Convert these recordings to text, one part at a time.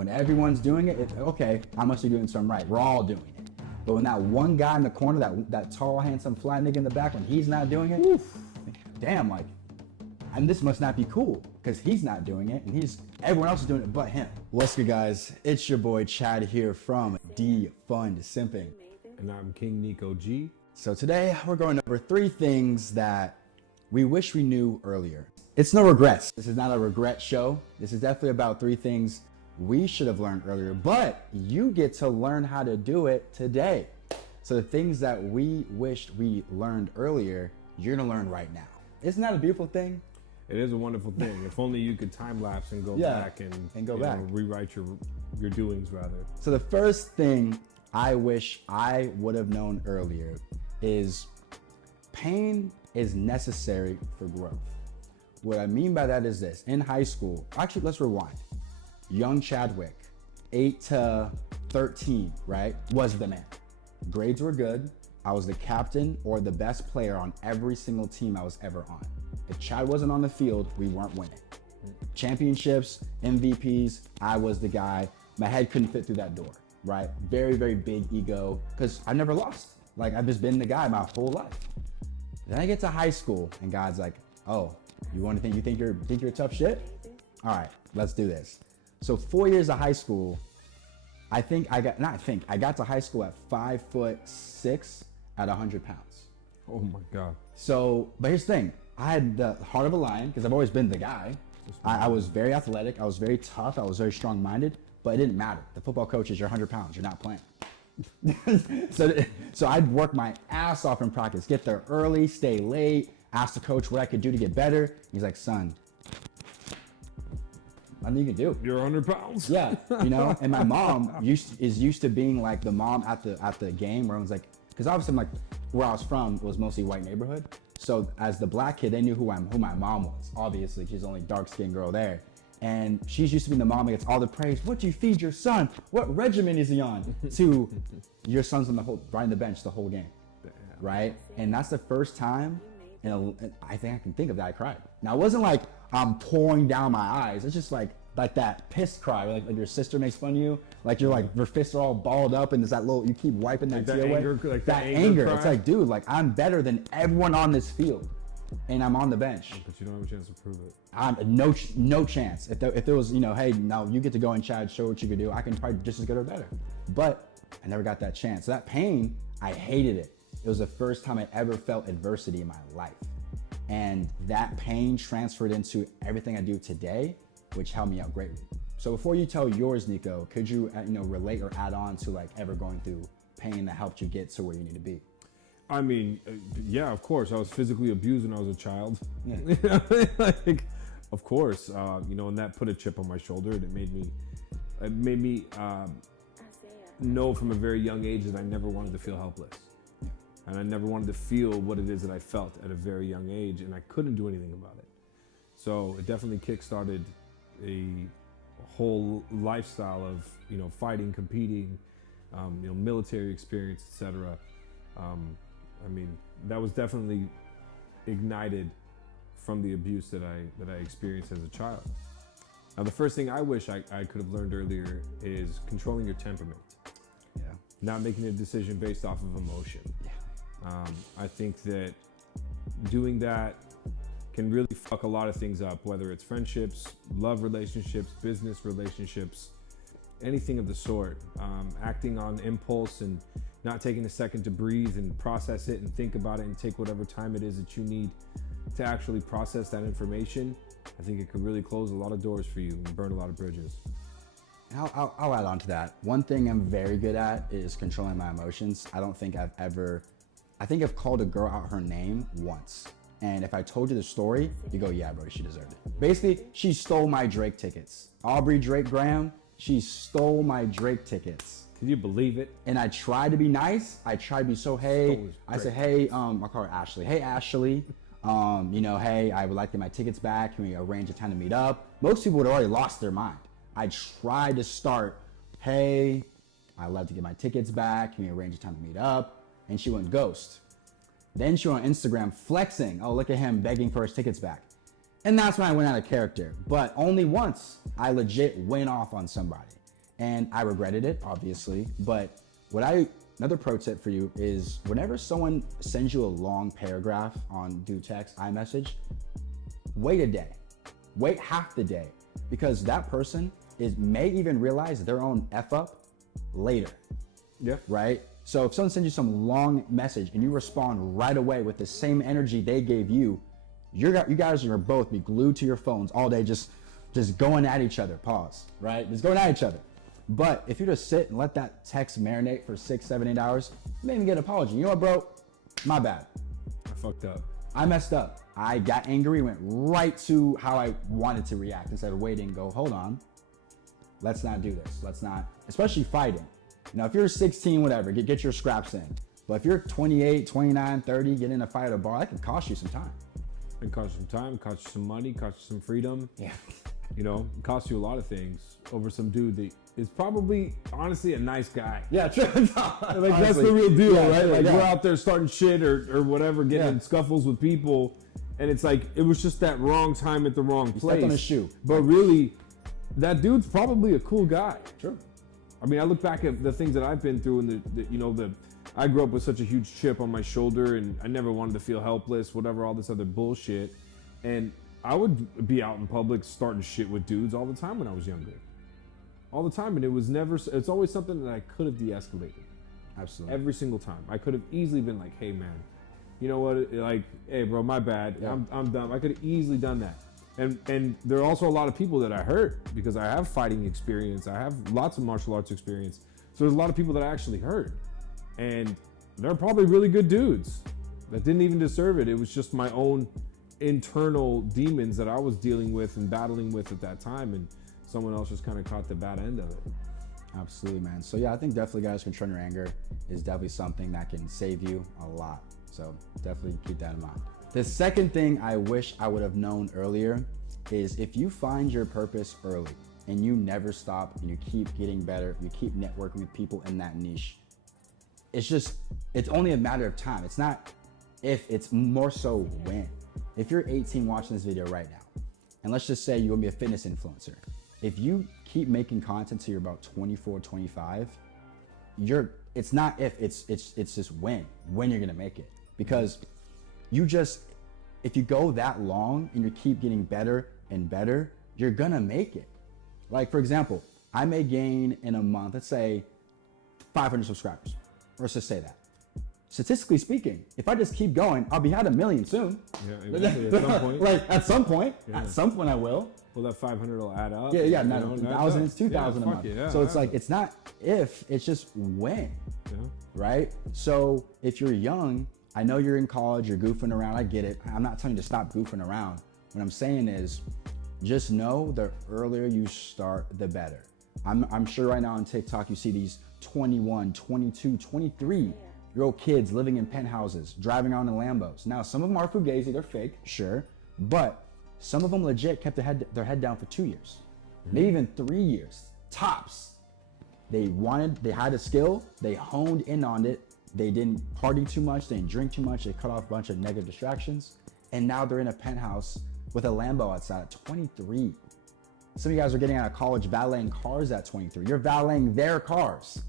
When everyone's doing it, okay, I must be doing something right. We're all doing it. But when that one guy in the corner, that tall, handsome, fly nigga in the back, when he's not doing it, oof, damn, like, and this must not be cool because he's not doing it and everyone else is doing it but him. What's good, guys? It's your boy Chad here from Defund Simping. And I'm King Nico G. So today we're going over 3 things that we wish we knew earlier. It's no regrets. This is not a regret show. This is definitely about 3 things we should have learned earlier, but you get to learn how to do it today. So the things that we wished we learned earlier, you're gonna learn right now. Isn't that a beautiful thing? It is a wonderful thing. If only you could time lapse and go back and go back. Rewrite your doings rather. So the first thing I wish I would have known earlier is pain is necessary for growth. What I mean by that is this. In high school, actually, let's rewind. Young Chadwick, 8 to 13, right, was the man. Grades were good. I was the captain or the best player on every single team I was ever on. If Chad wasn't on the field, we weren't winning. Championships, MVPs, I was the guy. My head couldn't fit through that door, right? Very, very big ego, because I never lost. Like, I've just been the guy my whole life. Then I get to high school, and God's like, oh, you think you're tough shit? All right, let's do this. So 4 years of high school, I got to high school at 5'6" at 100 pounds. Oh my God. So, but here's the thing. I had the heart of a lion because I've always been the guy. I was very athletic. I was very tough. I was very strong-minded, but it didn't matter. The football coach is you're 100 pounds. You're not playing. So I'd work my ass off in practice, get there early, stay late, ask the coach what I could do to get better. He's like, son, nothing you can do. You're 100 pounds. Yeah, you know. And my mom is used to being like the mom at the game where everyone's like, because obviously I'm like, where I was from was mostly white neighborhood. So as the black kid, they knew who my mom was. Obviously, she's the only dark-skinned girl there. And she's used to being the mom that gets all the praise. What do you feed your son? What regimen is he on? To your son's on riding the bench the whole game, right? And that's the first time, I think I can think of that I cried. Now, it wasn't like I'm pouring down my eyes. It's just like that pissed cry, like your sister makes fun of you, like you're like your fists are all balled up and there's that little, you keep wiping that tear away. That anger. It's like, dude, like I'm better than everyone on this field, and I'm on the bench. But you don't have a chance to prove it. I'm no chance. If there was, hey, now you get to go and Chad, show what you can do. I can probably just as good or better. But I never got that chance. So that pain, I hated it. It was the first time I ever felt adversity in my life, and that pain transferred into everything I do today, which helped me out greatly. So before you tell yours, Nico, could you relate or add on to like ever going through pain that helped you get to where you need to be? I mean, yeah, of course. I was physically abused when I was a child. Yeah. Like, of course, and that put a chip on my shoulder, and it made me know from a very young age that I never wanted to feel helpless. And I never wanted to feel what it is that I felt at a very young age, and I couldn't do anything about it. So it definitely kickstarted a whole lifestyle of, fighting, competing, military experience, etc. I mean, that was definitely ignited from the abuse that I experienced as a child. Now, the first thing I wish I could have learned earlier is controlling your temperament. Yeah. Not making a decision based off of emotion. Yeah. I think that doing that can really fuck a lot of things up, whether it's friendships, love relationships, business relationships, anything of the sort. Acting on impulse and not taking a second to breathe and process it and think about it and take whatever time it is that you need to actually process that information, I think it could really close a lot of doors for you and burn a lot of bridges. I'll add on to that. One thing I'm very good at is controlling my emotions. I think I've called a girl out her name once. And if I told you the story, you go, yeah, bro, she deserved it. Basically, she stole my Drake tickets. Aubrey Drake Graham, she stole my Drake tickets. Can you believe it? And I tried to be nice. I tried to be so, hey, I said, hey, I'll call her Ashley. Hey, Ashley, hey, I would like to get my tickets back. Can we arrange a time to meet up? Most people would have already lost their mind. I tried to start, hey, I'd like to get my tickets back. Can we arrange a time to meet up? And she went ghost. Then she went on Instagram flexing. Oh, look at him begging for his tickets back. And that's when I went out of character. But only once I legit went off on somebody. and I regretted it, obviously. But another pro tip for you is whenever someone sends you a long paragraph on text, iMessage, wait a day, wait half the day, because that person may even realize their own F up later. Yeah. Right? So if someone sends you some long message and you respond right away with the same energy they gave you, you guys are both be glued to your phones all day, just going at each other. Pause. Right? Just going at each other. But if you just sit and let that text marinate for 6, 7, 8 hours, you may even get an apology. You know what, bro? My bad. I fucked up. I messed up. I got angry, went right to how I wanted to react instead of waiting and go, hold on. Let's not do this. Let's not, especially fighting. Now, if you're 16, whatever, get your scraps in. But if you're 28, 29, 30, get in a fight at a bar, that could cost you some time. It can cost you some time, cost you some money, cost you some freedom. Yeah. You know, it costs you a lot of things over some dude that is probably, honestly, a nice guy. Yeah, true. Like, that's the real deal, yeah, right? Like, yeah. we're out there starting shit or whatever, getting in scuffles with people. And it's like, it was just that wrong time at the wrong place. Stepped on a shoe. But really, that dude's probably a cool guy. True. I mean, I look back at the things that I've been through and I grew up with such a huge chip on my shoulder and I never wanted to feel helpless, whatever, all this other bullshit. And I would be out in public starting shit with dudes all the time when I was younger. All the time. And it's always something that I could have de-escalated. Absolutely. Every single time. I could have easily been like, hey man, you know what? Like, hey bro, my bad. Yeah. I'm dumb. I could have easily done that. And there are also a lot of people that I hurt because I have fighting experience. I have lots of martial arts experience. So there's a lot of people that I actually hurt. And they're probably really good dudes that didn't even deserve it. It was just my own internal demons that I was dealing with and battling with at that time. And someone else just kind of caught the bad end of it. Absolutely, man. So yeah, I think definitely, guys, controlling your anger is definitely something that can save you a lot. So definitely keep that in mind. The second thing I wish I would have known earlier is if you find your purpose early and you never stop and you keep getting better, you keep networking with people in that niche, it's only a matter of time. It's not if, it's more so when. If you're 18 watching this video right now, and let's just say you're gonna be a fitness influencer, if you keep making content till you're about 24, 25, it's not if, it's just when you're gonna make it. Because if you go that long and you keep getting better and better, you're gonna make it. Like, for example, I may gain in a month, let's say 500 subscribers. Let's just say that. Statistically speaking, if I just keep going, I'll be at 1 million soon. Yeah, exactly. At some point. Like, at some point, I will. Well, that 500 will add up. Yeah, not 1,000, it's 2,000 a month. So it's like, it. it's not if, it's just when, right? So if you're young, I know you're in college, you're goofing around, I get it. I'm not telling you to stop goofing around. What I'm saying is, just know the earlier you start, the better. I'm sure right now on TikTok, you see these 21, 22, 23-year-old kids living in penthouses, driving around in Lambos. Now, some of them are fugazi, they're fake, sure, but some of them legit kept their head down for 2 years, maybe even 3 years, tops. They had a skill, they honed in on it, they didn't party too much, they didn't drink too much, they cut off a bunch of negative distractions, and now they're in a penthouse with a Lambo outside at 23. Some of you guys are getting out of college valeting cars at 23. You're valeting their cars.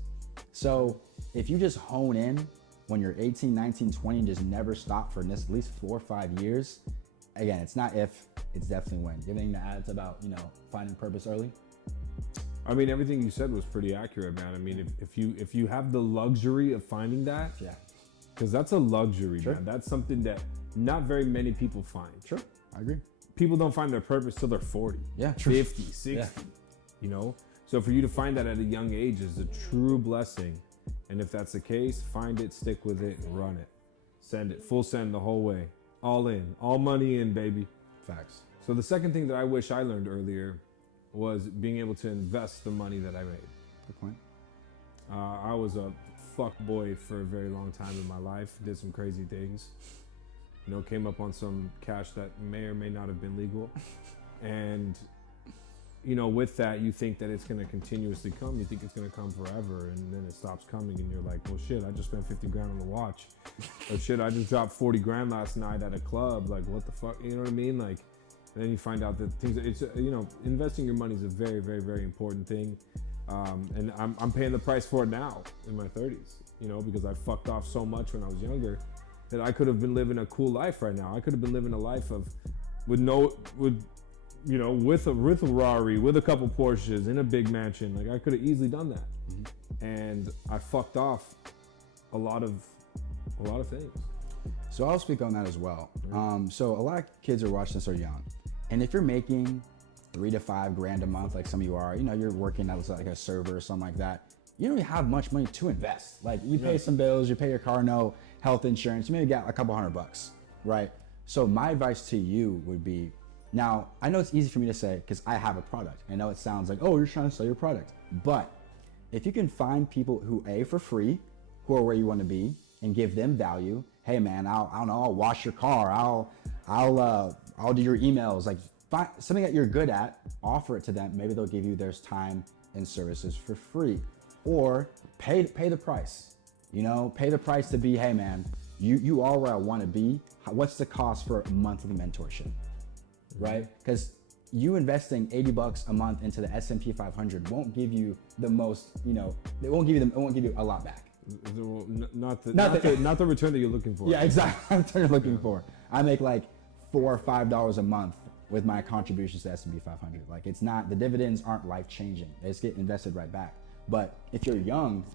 So if you just hone in when you're 18, 19, 20 and just never stop for at least 4 or 5 years, again, it's not if, it's definitely when. You have anything to add about, finding purpose early? I mean, everything you said was pretty accurate, man. I mean, if you have the luxury of finding that, because that's a luxury, man. That's something that not very many people find. Sure, I agree. People don't find their purpose till they're 40, 50, 60, So for you to find that at a young age is a true blessing. And if that's the case, find it, stick with it, and run it. Send it, full send the whole way. All in, all money in, baby. Facts. So the second thing that I wish I learned earlier was being able to invest the money that I made. Good point. I was a fuck boy for a very long time in my life, did some crazy things. Came up on some cash that may or may not have been legal. And, with that, you think that it's going to continuously come. You think it's going to come forever. And then it stops coming and you're like, well, shit, I just spent 50 grand on the watch. Or shit, I just dropped 40 grand last night at a club. Like, what the fuck? You know what I mean? Like, and then you find out that investing your money is a very, very, very important thing. And I'm paying the price for it now in my 30s, you know, because I fucked off so much when I was younger that I could have been living a cool life right now. I could have been living a life of, with a Rari, with a couple Porsches, in a big mansion. Like I could have easily done that. Mm-hmm. And I fucked off a lot of things. So I'll speak on that as well. Mm-hmm. So a lot of kids are watching this are young. And if you're making $3 to $5 grand a month, like some of you are, you know, you're working as like a server or something like that, you don't have much money to invest. Like you pay some bills, you pay your car note, health insurance, you maybe got a couple $100, right? So my advice to you would be, now I know it's easy for me to say because I have a product. I know it sounds like, oh, you're trying to sell your product. But if you can find people who for free, who are where you want to be, and give them value, hey man, I'll wash your car, I'll do your emails, like find something that you're good at, offer it to them. Maybe they'll give you their time and services for free, or pay the price. You know, pay the price to be, hey man, you are where I want to be. What's the cost for monthly mentorship, right? Because you investing $80 a month into the S&P 500 won't give you the most. You know, it won't give you a lot back. Not the return that you're looking for. Yeah, exactly. Not the return you're looking for. I make like $4 or $5 a month with my contributions to S&P 500. Like it's not, the dividends aren't life changing. They just get invested right back. But if you're young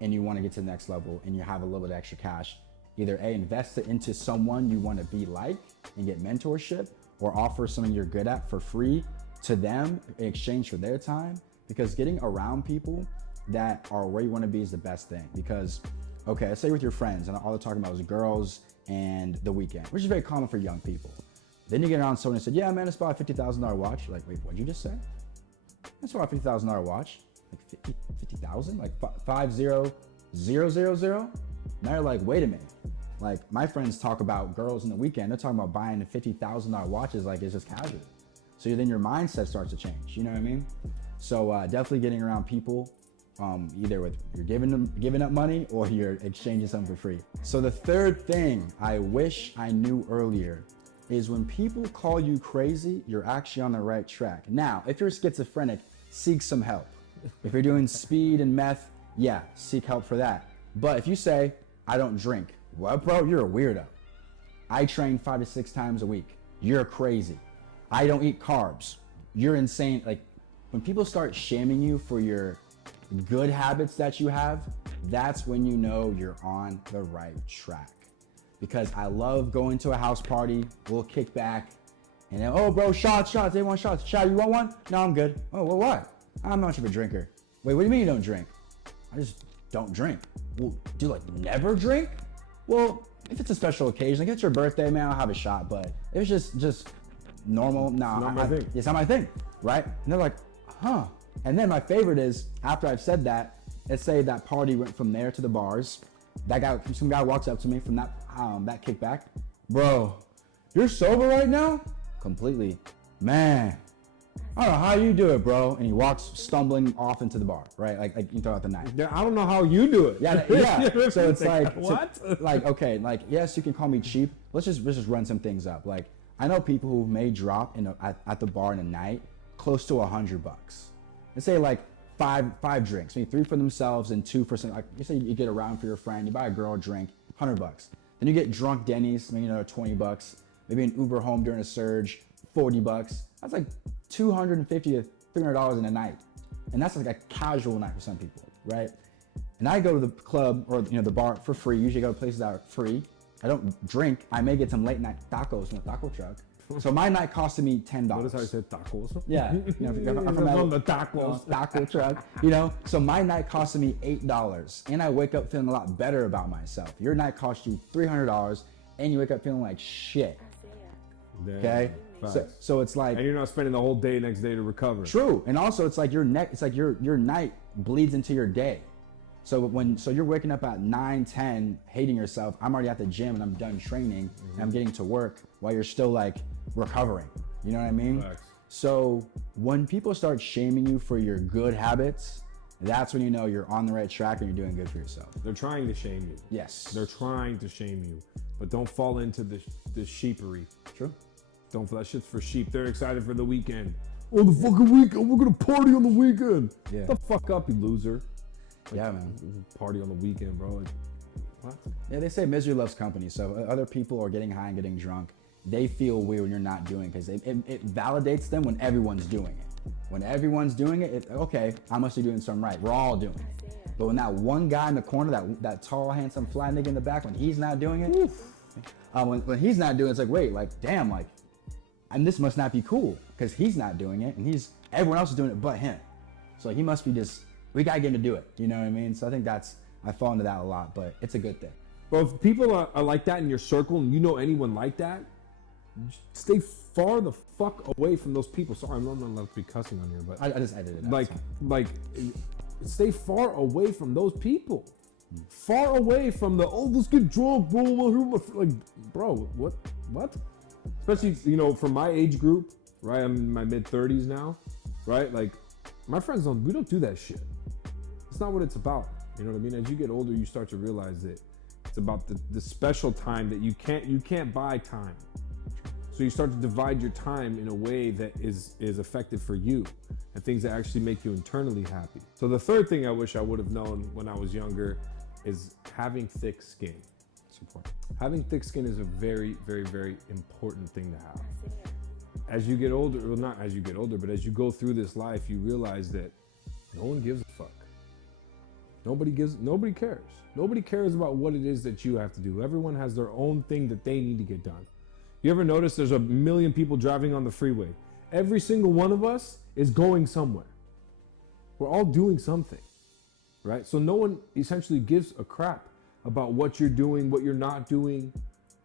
and you want to get to the next level and you have a little bit of extra cash, either invest it into someone you want to be like and get mentorship, or offer something you're good at for free to them in exchange for their time. Because getting around people that are where you want to be is the best thing. Because, okay, let's say with your friends, and all they're talking about is girls and the weekend, which is very common for young people. Then you get around someone and said, yeah, man, it's about a $50,000 watch. You're like, wait, what'd you just say? That's about a $50,000 watch. Like 50,000? Like 50,000? Now you're like, wait a minute. Like my friends talk about girls in the weekend. They're talking about buying $50,000 watches like it's just casual. So then your mindset starts to change. You know what I mean? So definitely getting around people, either with you're giving up money or you're exchanging something for free. So the third thing I wish I knew earlier is when people call you crazy, you're actually on the right track. Now, if you're schizophrenic, seek some help. If you're doing speed and meth, yeah, seek help for that. But if you say, I don't drink, well, bro, you're a weirdo. I train 5 to 6 times a week. You're crazy. I don't eat carbs. You're insane. Like when people start shaming you for your good habits that you have, that's when you know you're on the right track. Because I love going to a house party, we'll kick back, and then, oh bro, shots, they want shots. Shot, you want one? No, I'm good. Oh, well, what? I'm not much of a drinker. Wait, what do you mean you don't drink? I just don't drink. Well, do you like never drink? Well, if it's a special occasion, like it's your birthday, man, I'll have a shot. But if it's just normal, nah, it's not my thing, right? And they're like, huh. And then my favorite is, after I've said that, let's say that party went from there to the bars. Some guy walks up to me from that kickback. Bro, you're sober right now? Completely. Man, I don't know how you do it, bro. And he walks stumbling off into the bar, right? Like you throw out the night. Yeah, I don't know how you do it. Yeah. So it's like, what? Okay, like, yes, you can call me cheap. Let's just run some things up. Like, I know people who may drop at the bar in a night close to $100. Let's say like five drinks, maybe 3 for themselves and 2 for some. Like you say, you get around for your friend, you buy a girl a drink, $100. Then you get drunk Denny's, maybe another $20. Maybe an Uber home during a surge, $40. That's like $250 to $300 in a night, and that's like a casual night for some people, right? And I go to the club or the bar for free. Usually go to places that are free. I don't drink. I may get some late night tacos from the taco truck. So my night costed me $10. Notice how I said tacos? Yeah, I'm from the tacos, taco truck. So my night costed me $8, and I wake up feeling a lot better about myself. Your night cost you $300, and you wake up feeling like shit. Okay, so it's like, and you're not spending the whole day next day to recover. True, and also it's like your night bleeds into your day. So you're waking up at 9, 10, hating yourself. I'm already at the gym and I'm done training, and I'm getting to work while you're still like recovering. You know what I mean? Facts. So when people start shaming you for your good habits, that's when you know you're on the right track and you're doing good for yourself. They're trying to shame you. Yes. They're trying to shame you, but don't fall into the sheepery. True. That shit's for sheep. They're excited for the weekend. on the fucking weekend, we're gonna party on the weekend. Yeah. The fuck up, you loser. Yeah, man. Party on the weekend, bro. Like, what? Yeah, they say misery loves company. So other people are getting high and getting drunk. They feel weird when you're not doing it because it validates them when everyone's doing it. When everyone's doing it, okay, I must be doing something right. We're all doing it. But when that one guy in the corner, that tall, handsome, fly nigga in the back, when he's not doing it, when he's not doing it, it's like, wait, like, damn, like, and this must not be cool because he's not doing it and everyone else is doing it but him. So he must be we gotta get him to do it. You know what I mean? So I think I fall into that a lot, but it's a good thing. But if people are like that in your circle and you know anyone like that, stay far the fuck away from those people. Sorry, I'm not allowed to be cussing on here, but I just edited it. Like, stay far away from those people. Far away from let's get drunk, bro. Like, bro, what? Especially, from my age group, right? I'm in my mid-30s now, right? Like, my friends we don't do that shit. It's not what it's about. You know what I mean? As you get older, you start to realize that it's about the special time that you can't buy time. So you start to divide your time in a way that is effective for you and things that actually make you internally happy. So the third thing I wish I would have known when I was younger is having thick skin. Support. Having thick skin is a very, very, very important thing to have. As you get older, well, not as you get older, but as you go through this life, you realize that no one gives a fuck. Nobody cares. Nobody cares about what it is that you have to do. Everyone has their own thing that they need to get done. You ever notice there's a million people driving on the freeway? Every single one of us is going somewhere. We're all doing something, right? So no one essentially gives a crap about what you're doing, what you're not doing,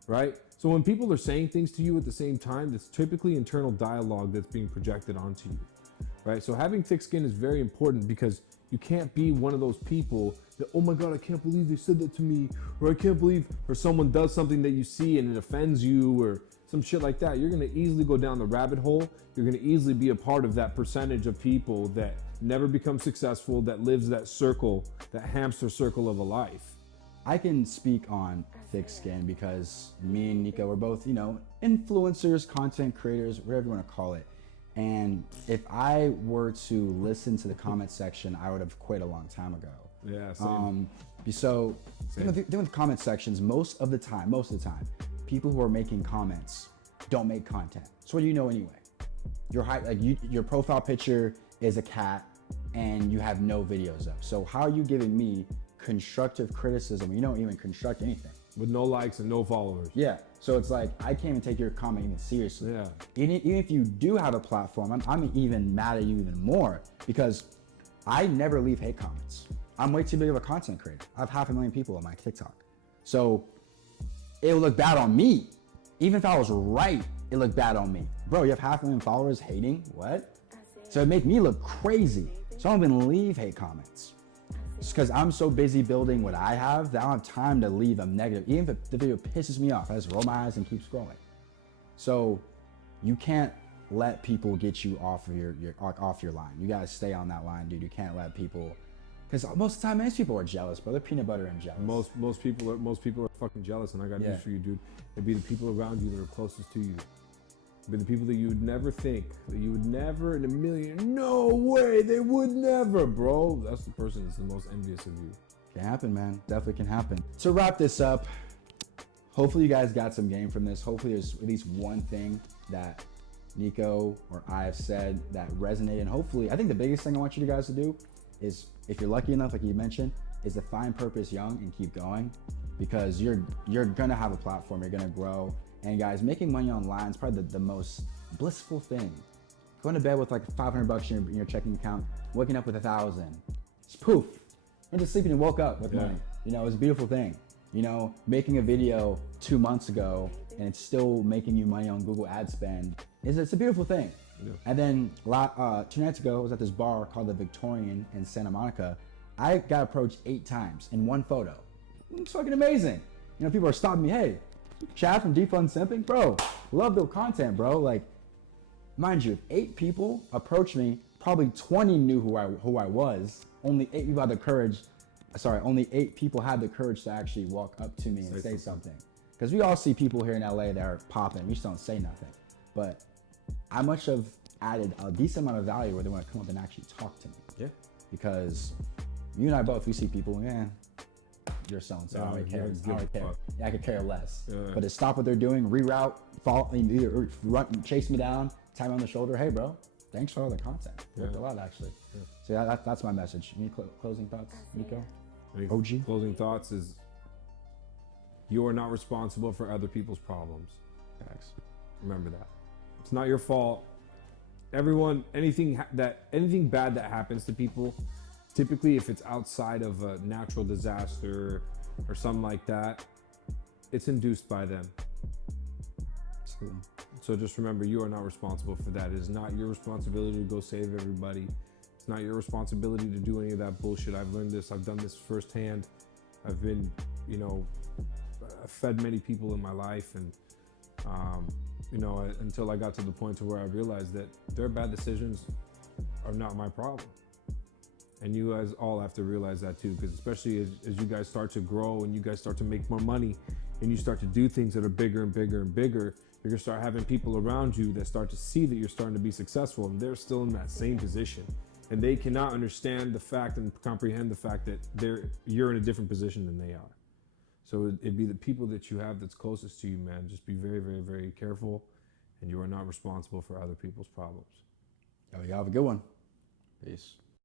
right? So when people are saying things to you at the same time, it's typically internal dialogue that's being projected onto you, right? So having thick skin is very important because you can't be one of those people that, oh my God, I can't believe they said that to me, or I can't believe, or someone does something that you see and it offends you, or some shit like that. You're gonna easily go down the rabbit hole. You're gonna easily be a part of that percentage of people that never become successful, that lives that circle, that hamster circle of a life. I can speak on thick skin because me and Nico were both, influencers, content creators, whatever you want to call it. And if I were to listen to the comment section, I would have quit a long time ago. Yeah, same. So doing the comment sections, most of the time, people who are making comments don't make content. So what do you know anyway? Your profile picture is a cat and you have no videos up. So how are you giving me constructive criticism when you don't even construct anything? With no likes and no followers. Yeah. So it's like, I can't even take your comment even seriously. Yeah. Even if you do have a platform, I'm even mad at you even more because I never leave hate comments. I'm way too big of a content creator. I have 500,000 people on my TikTok. So it would look bad on me. Even if I was right, it looked bad on me. Bro, you have 500,000 followers hating? What? So it made me look crazy. So I don't even leave hate comments. It's because I'm so busy building what I have that I don't have time to leave them negative. Even if the video pisses me off, I just roll my eyes and keep scrolling. So you can't let people get you off of your line. You gotta stay on that line, dude. You can't let people, because most of the time, most people are jealous, bro. They're peanut butter and jealous. Most people are fucking jealous, and I got news for you, dude. It'd be the people around you that are closest to you. It'd be the people that you would never think, that you would never in a million, no way, they would never, bro. That's the person that's the most envious of you. Can happen, man. Definitely can happen. To wrap this up, hopefully you guys got some game from this. Hopefully there's at least one thing that Nico or I have said that resonated. And hopefully, I think the biggest thing I want you guys to do is, if you're lucky enough, like you mentioned, is to find purpose young and keep going, because you're gonna have a platform, you're gonna grow. And guys, making money online is probably the most blissful thing. Going to bed with like $500 in your checking account, waking up with 1,000, just poof. Went to sleep and woke up with money. It's a beautiful thing. Making a video 2 months ago and it's still making you money on Google ad spend it's a beautiful thing. Yeah. And then 2 nights ago, I was at this bar called the Victorian in Santa Monica. I got approached 8 times in one photo. It's fucking amazing. People are stopping me, hey, Chad from Defund Simping, bro, love the content, bro. Like, mind you, if 8 people approached me, probably 20 knew who I was. Only 8 people had the courage. Only 8 people had the courage to actually walk up to me and say something. Because we all see people here in LA that are popping. We just don't say nothing. But how much of added a decent amount of value where they want to come up and actually talk to me. Yeah. Because you and I both, we see people, you're so-and-so, I don't really care. I don't really care. Yeah, I could care less. Yeah. But to stop what they're doing, reroute, follow, either run, chase me down, tap me on the shoulder. Hey, bro, thanks for all the content. Worked a lot, actually. Yeah. So yeah, that's my message. Any closing thoughts, Nico? OG? Closing thoughts is you are not responsible for other people's problems. Thanks. Remember that. It's not your fault. Everyone, anything bad that happens to people, typically if it's outside of a natural disaster or something like that, it's induced by them. Absolutely. So just remember, you are not responsible for that. It is not your responsibility to go save everybody. It's not your responsibility to do any of that bullshit. I've learned this. I've done this firsthand. I've been, I've fed many people in my life, and until I got to the point to where I realized that their bad decisions are not my problem. And you guys all have to realize that too, because especially as you guys start to grow and you guys start to make more money and you start to do things that are bigger and bigger and bigger, you're gonna start having people around you that start to see that you're starting to be successful, and they're still in that same position. And they cannot understand the fact and comprehend the fact that you're in a different position than they are. So it'd be the people that you have that's closest to you, man. Just be very, very, very careful, and you are not responsible for other people's problems. Oh, you have a good one. Peace.